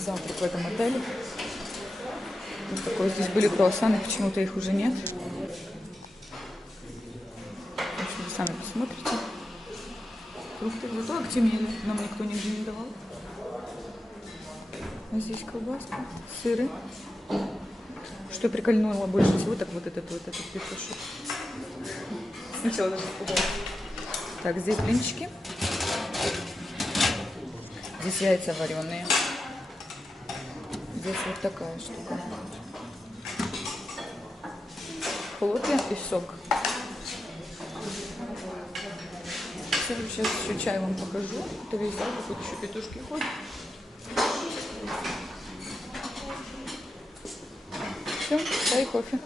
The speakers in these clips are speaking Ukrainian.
завтрак в этом отеле. Вот такой. Здесь были круассаны, почему-то их уже нет. Вы сами посмотрите. Фрукты зато актимели. Нам никто нигде не давал. А здесь колбаска, сыры. Что прикольнуло больше всего, так вот этот петушок. Сначала даже испугалась. Так, здесь блинчики. Здесь яйца вареные. Здесь вот такая штука. Хлопья и сок. Сейчас еще чай вам покажу. Это весь зал, тут еще петушки ходят. Все, чай и кофе.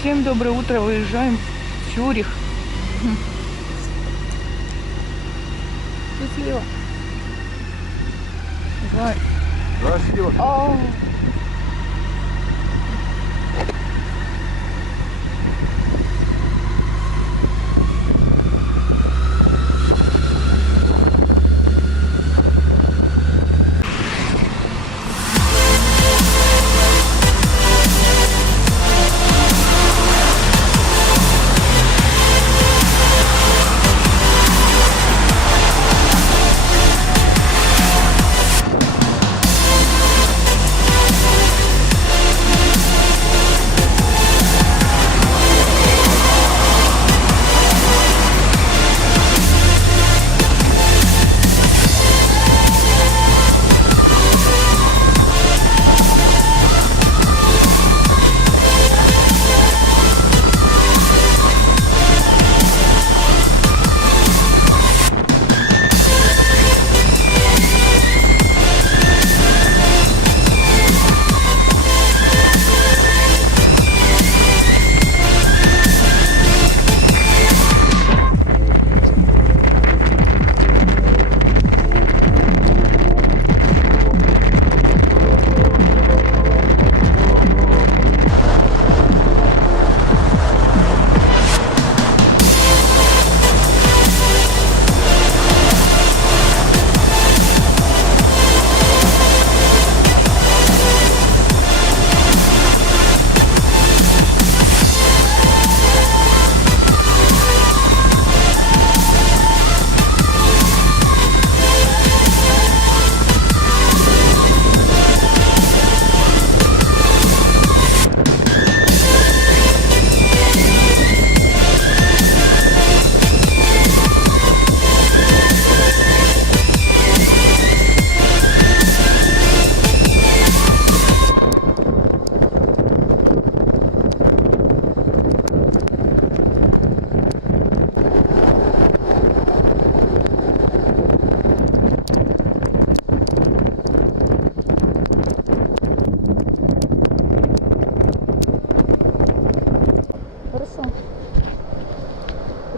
Всем доброе утро, выезжаем в Цюрих. Счастливо. Давай. Красиво.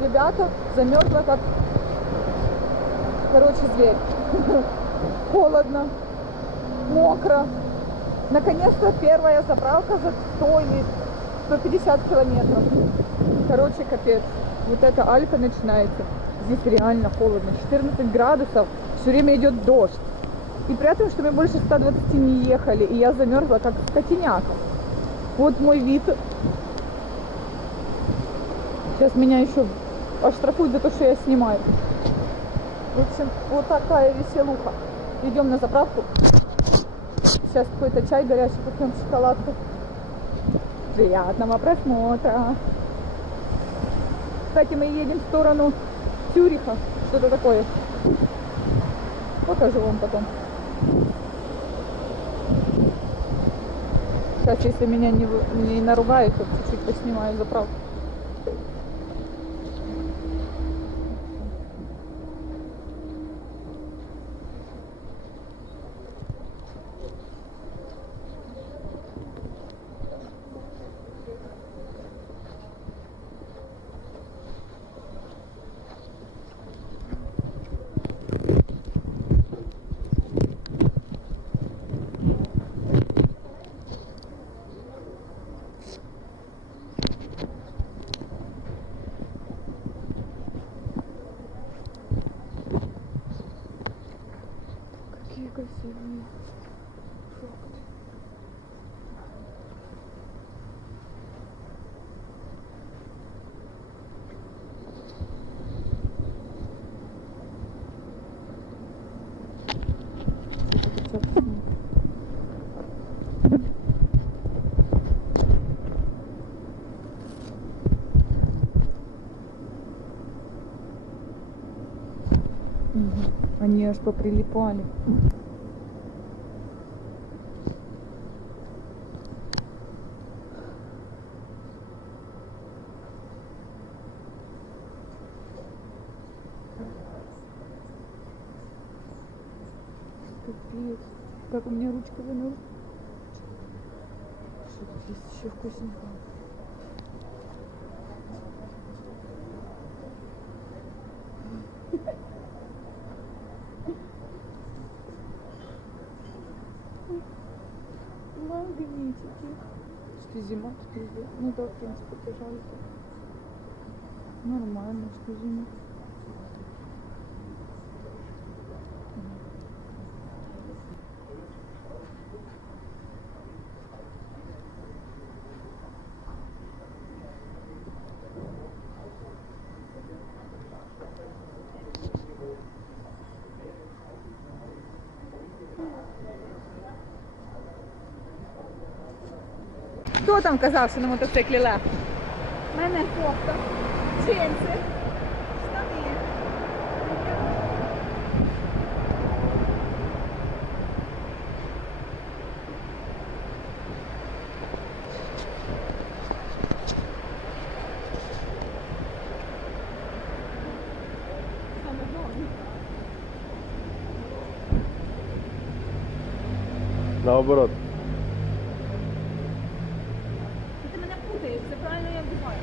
Ребята, замерзла как, короче, зверь. Холодно, мокро. Наконец-то первая заправка за 100 или 150 километров. Короче, капец. Вот эта Альпа начинается. Здесь реально холодно. 14 градусов. Все время идет дождь. И при этом, что мы больше 120 не ехали. И я замерзла как скотиняка. Вот мой вид. Сейчас меня еще оштрафуют за то, что я снимаю. В общем, вот такая веселуха. Идем на заправку. Сейчас какой-то чай горячий, попьем шоколадку. Приятного просмотра. Кстати, мы едем в сторону Цюриха. Что-то такое. Покажу вам потом. Сейчас, если меня не наругают, то чуть-чуть поснимаю заправку. красивые фрукты. Они аж поприлипали. Капец. Как у меня ручка вынырнула. Что тут есть еще вкусненького? Магнитики. Что зима, что ли? Ну да, в принципе, пожалуйста. Нормально, что зима. Хто там казав, що на мотоциклі легко? У мене кофта, джинси, штани. Наоборот. Ти мене путаєш, це правильно я вдіваю.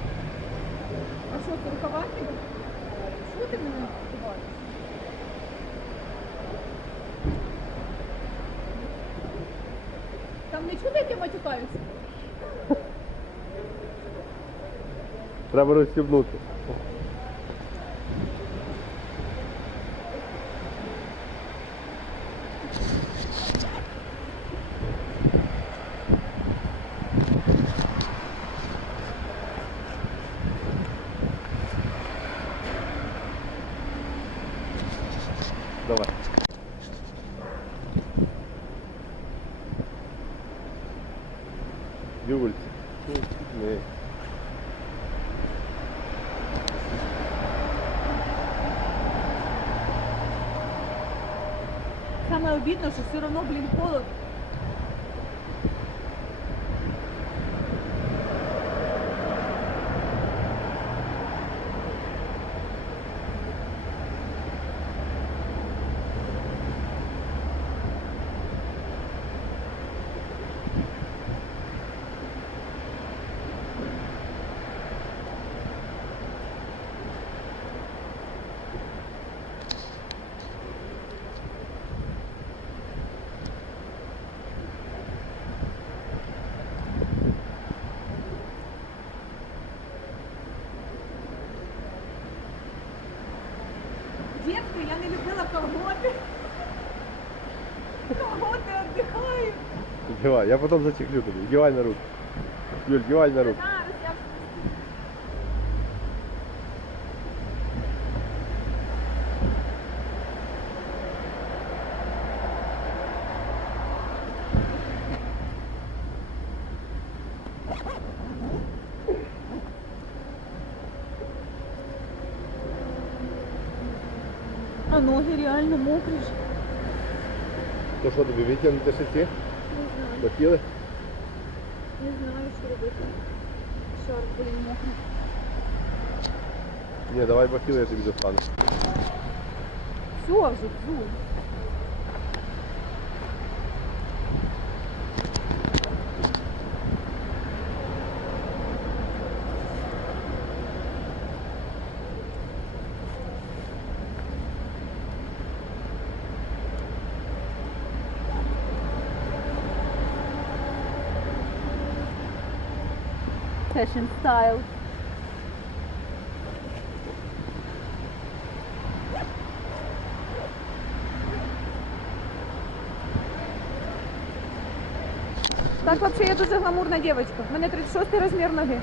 А що, це рукавати? Що ти мене вдіваєш? Там не чути, як я матюкаюся? Треба розстібнути. Давай. Юль. Ні. Саме обідно, що все одно, блін, холодно. Детка, я не любила колготи. Колготи віддихають. Вдівай, я потім зачехлю тобі. Вдівай на руку. Юль, вдівай на руку. Зараз я А ноги реально мокрі ж. То що тобі витягнути ще ці? Не знаю. Хотіли? Не знаю, що робити. Шарф, блін, мокрий. Ні, давай бахіли, я тобі достану. Все вже, взу. Fashion style. Так взагалі я дуже гламурна дівчинка. У мене 36 розмір ноги.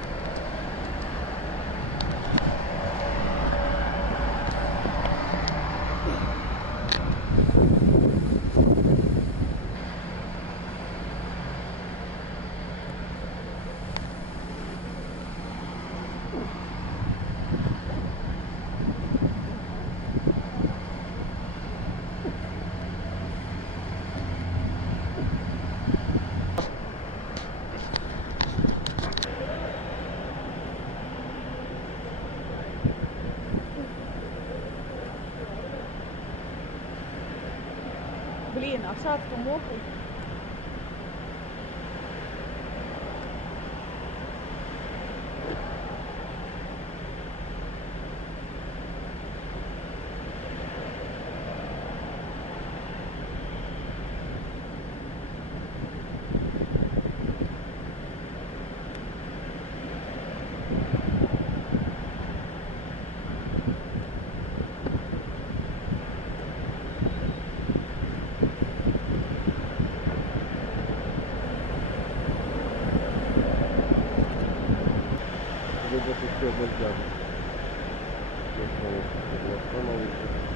Блін, а в шапку мокрий.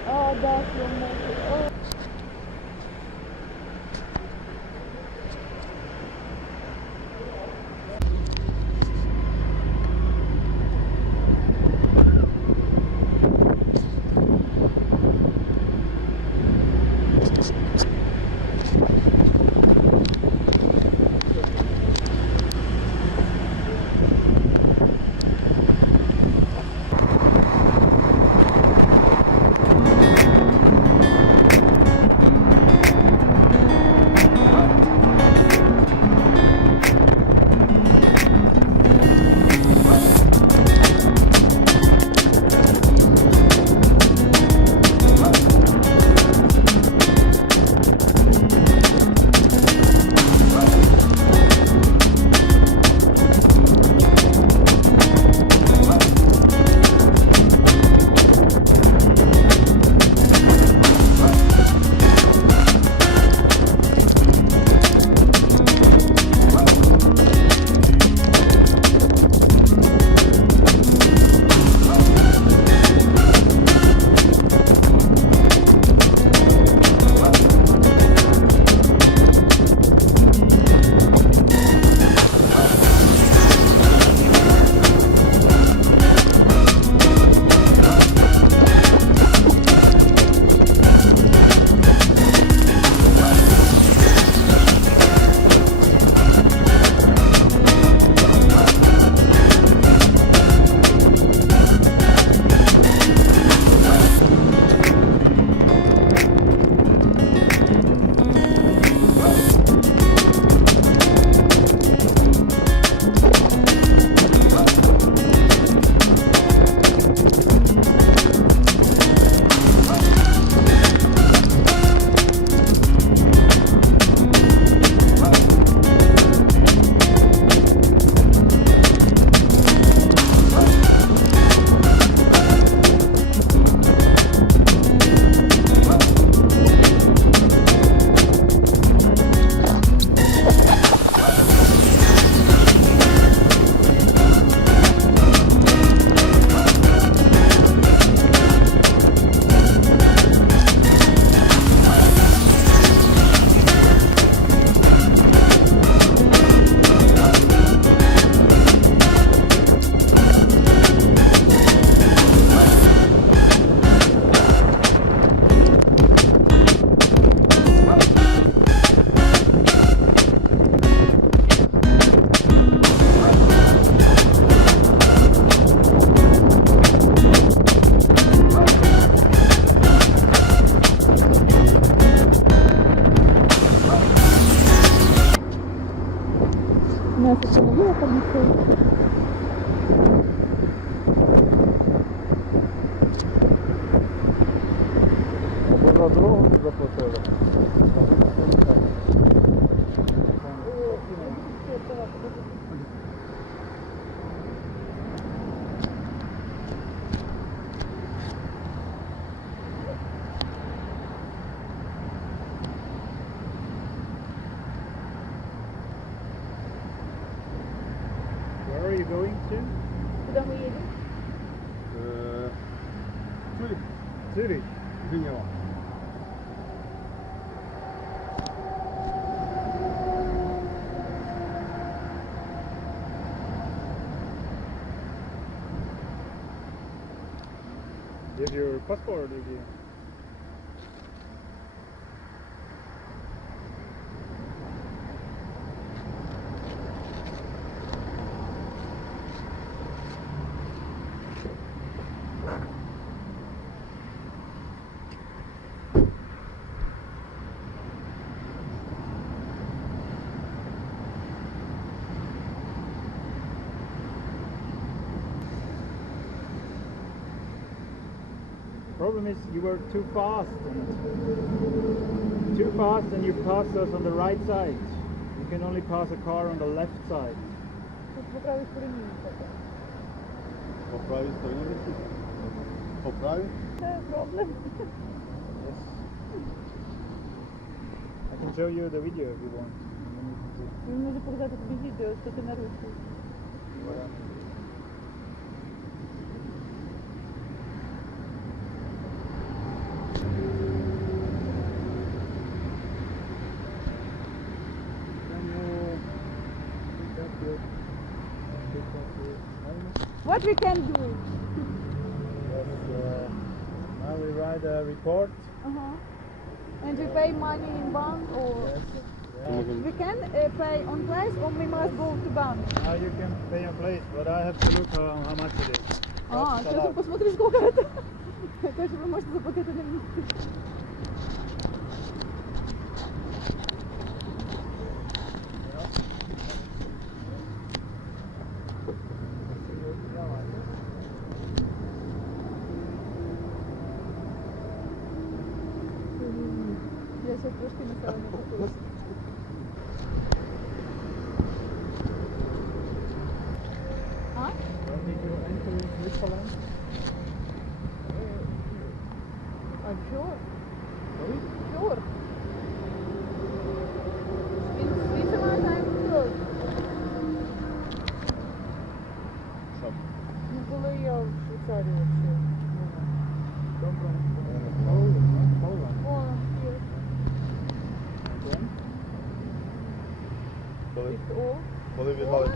А, да, все мокрий. Нас остановила полиция. На дорогу не заплатили. Zürich. Винила. You have your passport with you? Problem is you were too fast and you passed us on the right side. You can only pass a car on the left side. Тут по правій стороні. По правій стороні висить. По правій? Це проблем. Yes. I can show you the video if you want. Він може показати тобі відео, що ти нарушив. What we can do? Now we write a report. And we pay money in bank or we can pay on place or we must go to bank? Now you can pay a place, but I have to look how much it is. Сейчас он посмотрит, сколько это. Конечно, вы можете заплатить на месте. Я сейчас трошки населення покажу. А? When did you enter Switzerland? I'm sure. Sorry? Sure. In Switzerland I'm sure. Що? Ну, коли я в Швейцарії вообще. Come from Poland, no? Poland. Poland, yes. When? Коли, It's all. коли в'їжджали в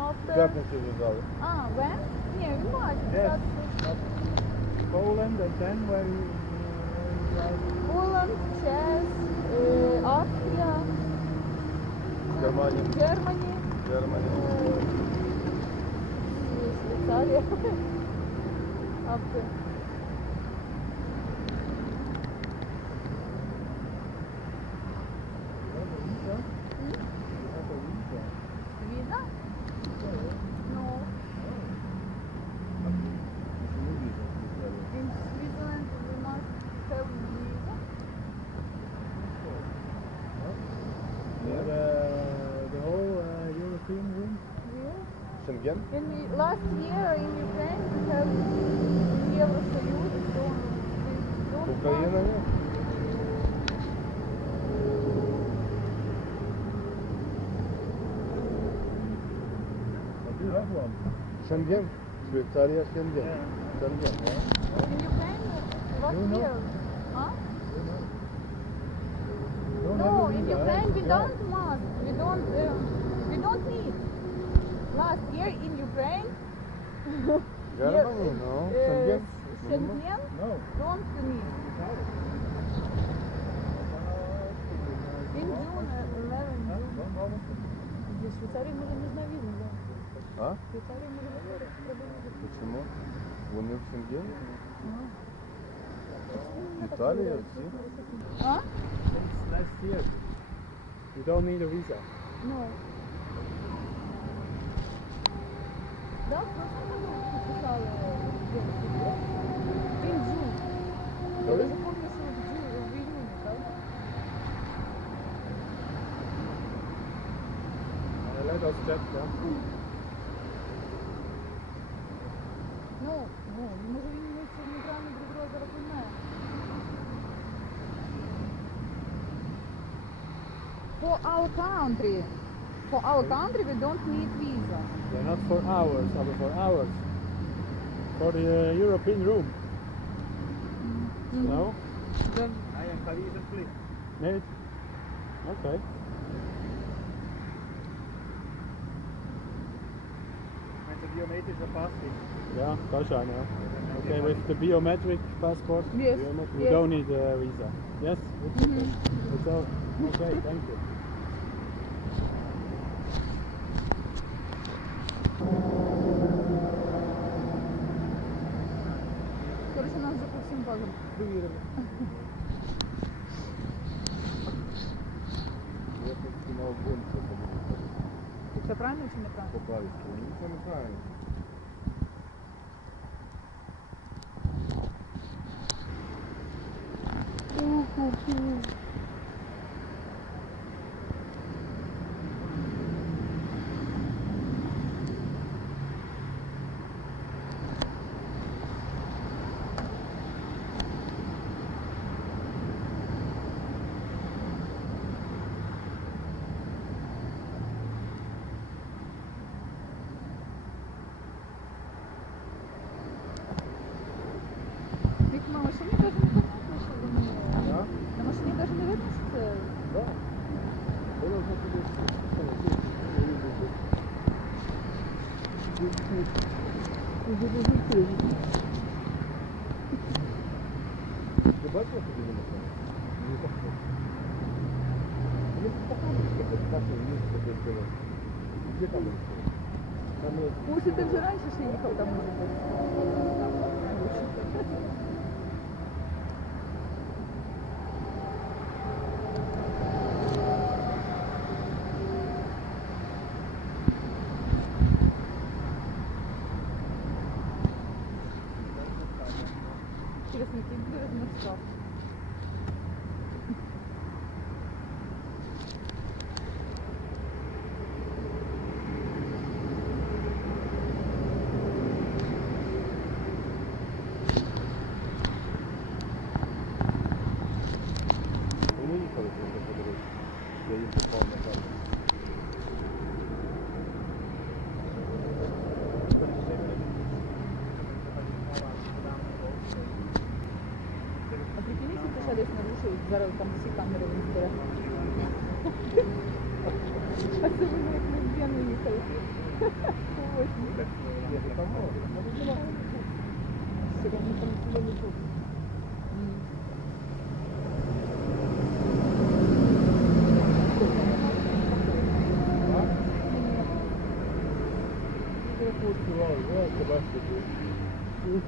After. п'ятницю в'їжджали. When? Ні, він бачить. Yes. Poland and then where you drive? Poland, Czech, Австрія, Германія. Germany, Германія. Швейцарія. After. Visa? No. In Switzerland we must have visa. The whole European room? Yes. Шенген? Last year in Ukraine we have Евросоюз, so we don't Україна ні? But you have one. Шенген? Швейцарія, Шенген. Yeah. Шенген, да? In Ukraine last You know? year. Huh? Don't No, have a in visa, Ukraine we yeah. don't must. We don't need. Last year in Ukraine. Германія, ну, Шенген. Schengen No. don't need. In June 11 June. Для Швейцарії може не знаю візу, да. А? Швейцарії може не проблеми. Чому? Вони в Шенгені? Ну. Італія, всі? А? Since last year. You don't need a visa. Ну. Да, в прошлом году подписала in June. Я Sorry? даже помню, что в июне, правда? Let us check, yeah. Ну, може він ми сьогодні грали друг друга зараз знає. For our country we don't need visa. Yeah, not for hours, but for hours. For the European room. No? Да. Maybe? Okay. Met de biometrische pas is. Yeah, that's fine now. Okay, with the biometric passport, Yes, you yes. don't need a visa. Yes? It's all okay, thank you. Короче, нас вже по всім базам перевірили. Я тут снимал гонку, Це правильно чи неправильно? поправить. Ну, це неправильно. Вік, на машині навіть не понятно, що вони... Да? На машині навіть не видно, що це... Да. Воно вже туди. Ти бачила, що він написав? Не похоже. Він похоже, що це бачив місце, де було. Де там він? Там Може, ти вже раніше ще їхав там, може бути. Интересно, який буде розмір штрафу? Вони їхали просто по дорозі. Я їм попав на карту. А прикинь, якщо ти ще десь нарушують, зараз там всі камери в збере. А це вони як ми в Вену їхали. Ось. Ні, то там мало. Може, немає. Сьогодні там туди не тут. Я поспівав, я тебе співав.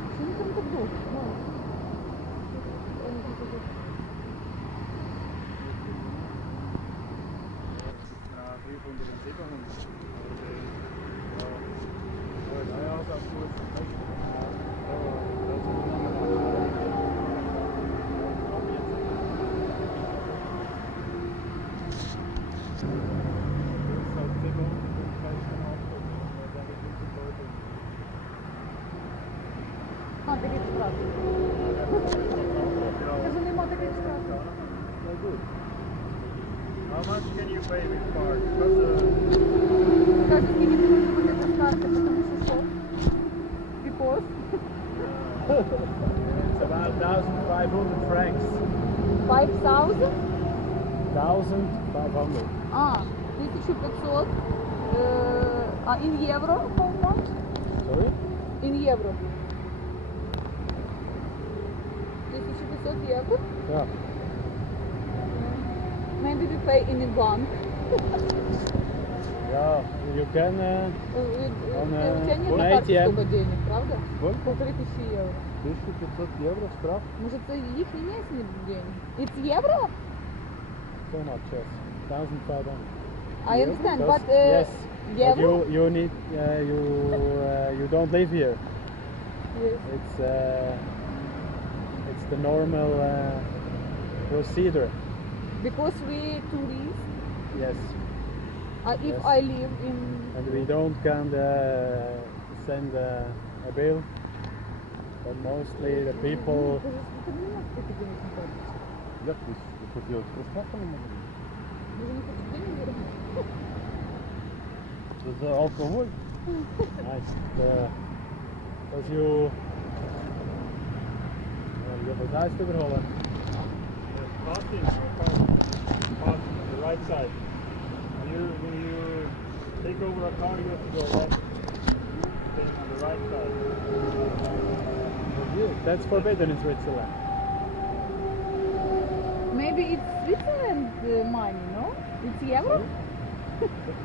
Що вони там так довго? Na 470. Ja, also auf Kurs. А, таких штрафів. Каже, нема таких штрафів. How much can you pay with card? Because Каже, скільки ти можеш платити з карти, тому що що? Because? It's about 1,500 francs. 5,000? 1,500. А, 1500. А in євро how much? Sorry? In євро. 1500 євро? Yeah. Maybe we pay in a bank. Yeah, you can. Он, У тебя нет на на карте ATM. столько денег, правда? Сколько? 1500 евро. 1500 євро штраф? Может, это их не деньги? It's евро? So much, yes. 1,500. I understand, Because- but yes. But euro? you need you don't live here. Yes. It's the normal procedure. Because we tourists. Yes. If Yes. I live in. And we don't can send a bill. But mostly the people. Як ви хотіли розплатити? Це за алкоголь? Nice. Because you. Je hebt het huis te verhollen. Parking or park on the right side. When you take over a car, you have to go left. Then on the right side. That's forbidden in Switzerland. Maybe it's Switzerland money, no? It's euro?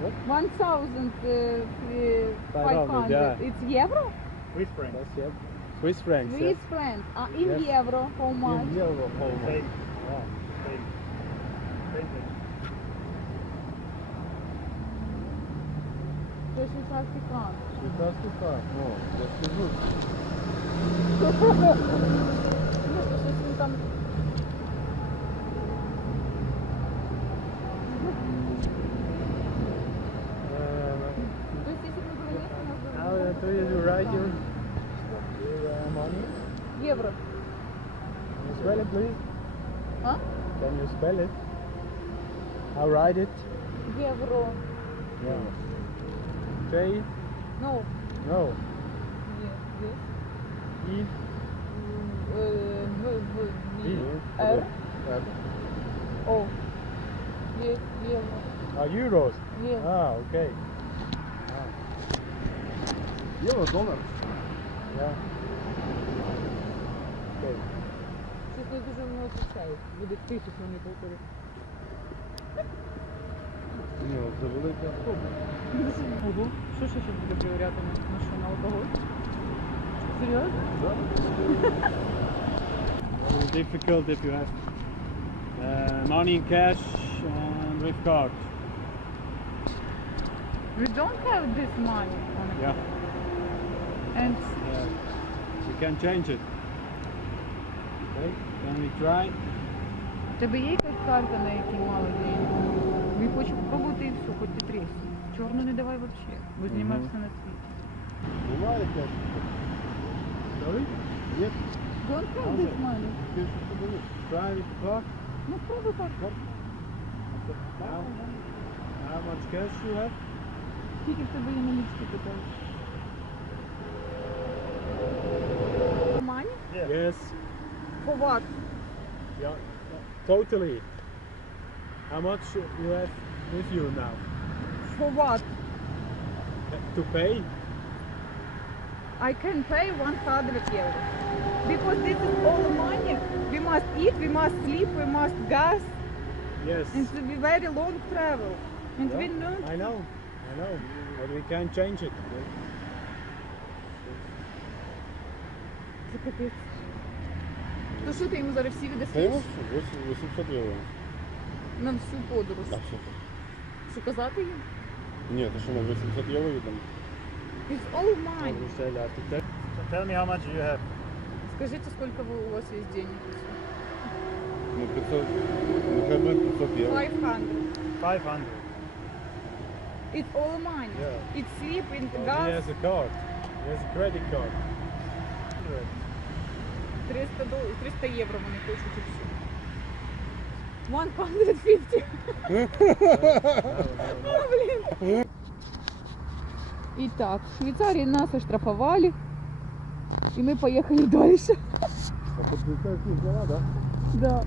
What? 1,500. yeah. It's euro? Swiss franc. That's yeah. Swiss francs. Swiss francs. In Yes. euro, how much? Євро, по-моєму. Same. Yeah. Same. Same thing. Це швейцарський франк. Швейцарський франк. Ну, я скажу. Щось він там. То есть, если мы говорим, у How нас do you write your money? евро. Can you spell it, please? А? Can you spell it? How write it? Евро. Yeah. J. No. No. Yes. E. V. V. R. Так. O. Yes. Евро. Euros. Yes. Okay. Євро, долар. Yeah. Okay. Щось не дуже воно отличається. Буде 1000, а не 1,5. Ні, це велика автобус. Буду. Що ще буде перевіряти на що, на алкоголь? Серйозно? Very difficult if you have money in cash and with card. We don't have this money on it. Yeah. And You can change it. Okay. Can we try? в тебе є якась карта, на якій мало денег? Я хочу попробувати і все, хоч ти тресну. Чорну не давай взагалі, бо знімаєш все на світі. Буває так. Sorry? Є Don't have this money. таке, що подивись. Try with card. Ну пробуй так. How much cash you have? Скільки в тебе є налічки питаю? Money? Yes. For what? Yeah. Totally. How much you have with you now? For what? To pay? I can pay 100 euro. Because this is all money. We must eat, we must sleep, we must gas. Yes. And it will be very long travel. And we Yeah, don't. I know. But we can change it. Це капець. То що ти йому зараз всі Та віддаси? йому 800 євро. На всю подорож. Так, що? Що казати їм? Ні, то що ми 800 євро віддамо? It's all mine. So tell me how much you have. Скажите, сколько у вас есть денег? Ну, 500, нехай буде 500 євро. 500. 500. It's all mine. Yeah. It's sleep, it's He gas. has a card. He has a credit card. 300 євро вони хочуть і все. 150. Блин. Итак, в Швейцарии нас оштрафовали. И мы поехали дальше. А тут не взяла, да? Да.